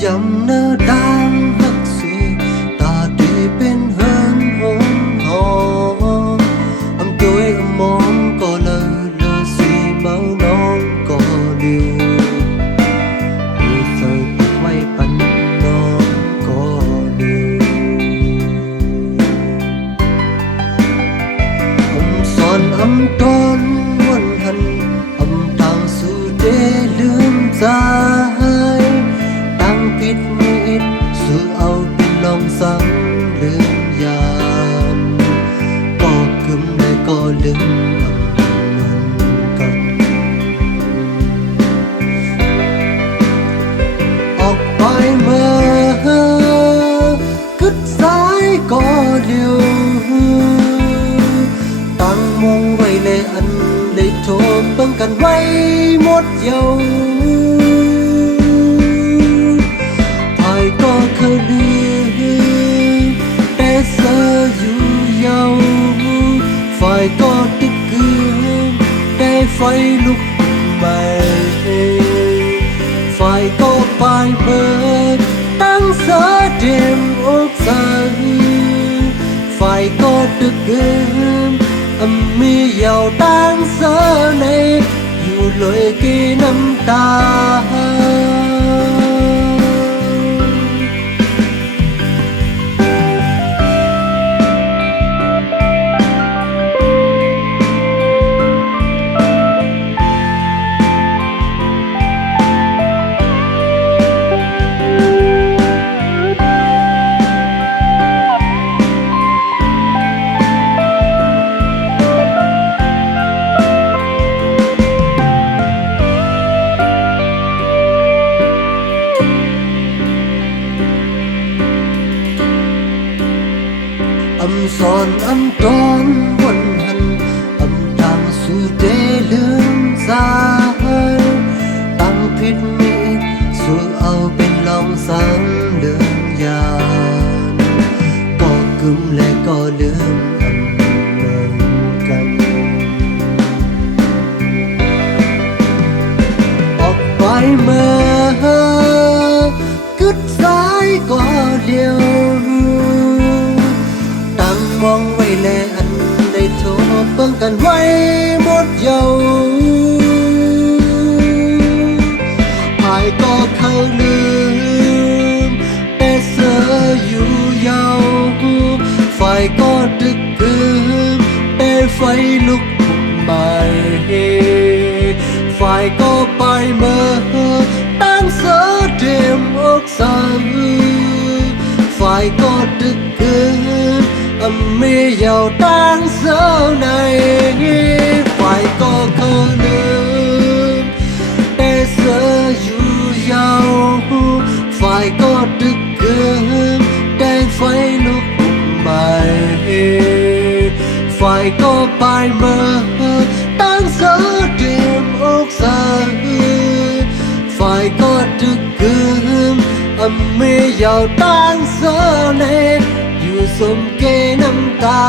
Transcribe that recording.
dầm nơ đang hắc xì ta đi bên hơn hôn hò âm tôi âm mong có lời lời xì bao non có điều người thời quay bắn non có điều âm son âm tròn muôn hằn âm tàng su đê lương dàiปิดมิดสู่เอาเป็นลองสังลืมยามก็กึมได้ก็ลืมเหมือนกันออกไปเมื่อกึดสายก็เดียวตั้งมองไว้เลยอันเลยโทรเบิ่งกันไว้หมดเยาก็เคยลืมแต่เธออยู่ยาวฝ่ายก็ตึกเกือบแต่ไฟลุกใหม่ฝ่ายก็ไปเบิดตั้งเสอเต็มอกใจฝ่ายก็ตึกเกือบมียาวตั้งเสอในอยู่เลยกี่น้ำตาson âm tròn quần hằn âm tàng su đê lương xa tăng phít mỹ su ao bên lòng sáng đường yàn có cúm lệ có lương âm mừngกันออกไปเมื่อกึดสายก็เดียวมองไว้แลอันได้โทรเบิ่งกันไว้หมดเยาภายก็เคยลืมแต่เธออยู่ยาวฝ่ายก็ดึกเกินแต่ไฟลุกใหม่ฝ่ายก็ไปเมื่อตั้งเสอเต็มอกสั่นฝ่ายก็ดึกเกินมียาวตั้งเสาในฝ่ายก็เคยลืมแต่เธออยู่ยาวฝ่ายก็ดึกเกินแต่ไฟลุกใหม่ฝ่ายก็ไปเมื่อตั้งเสาเต็มอกสั่นฝ่ายก็ดึกเกินมียาวตั้งเสาในอยู่สมเกน้ำตา